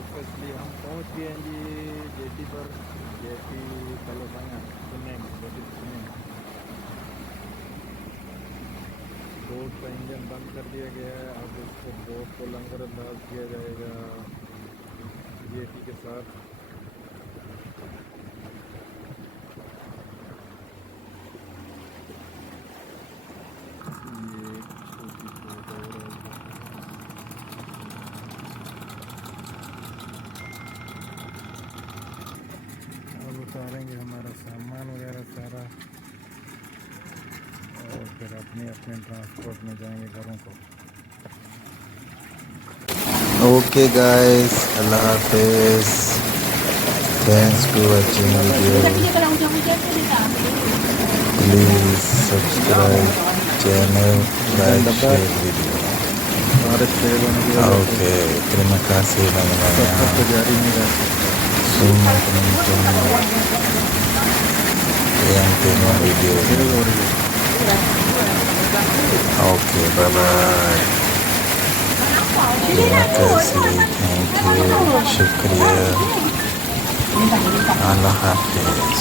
Officially हम पहुंच गए हैं जी जेटी पर। Jetty kalau banyak Kuning, jetty Kuning. Boat का इंजन बंद कर दिया गया है। अब इसको बोट को लंगर अंदाज किया जाएगा जेटी के साथ। ये एक छोटी बोट और है जी। अब उतारेंगे हमारा सामान वगैरह सारा और फिर अपने अपने ट्रांसपोर्ट में जाएंगे घरों को। Okay guys, Allah Hafiz. Thanks for watching video. Please subscribe channel, like, share video. बारिश तेज होने की वजह से Okay, terima kasih सफर banyak-banyak. तो जारी नहीं रहता। Semua penonton yang tengok video तेज ini. हो रही है। Okay, bye bye. Terima kasih, thank you, syukriya. Allah Hafiz.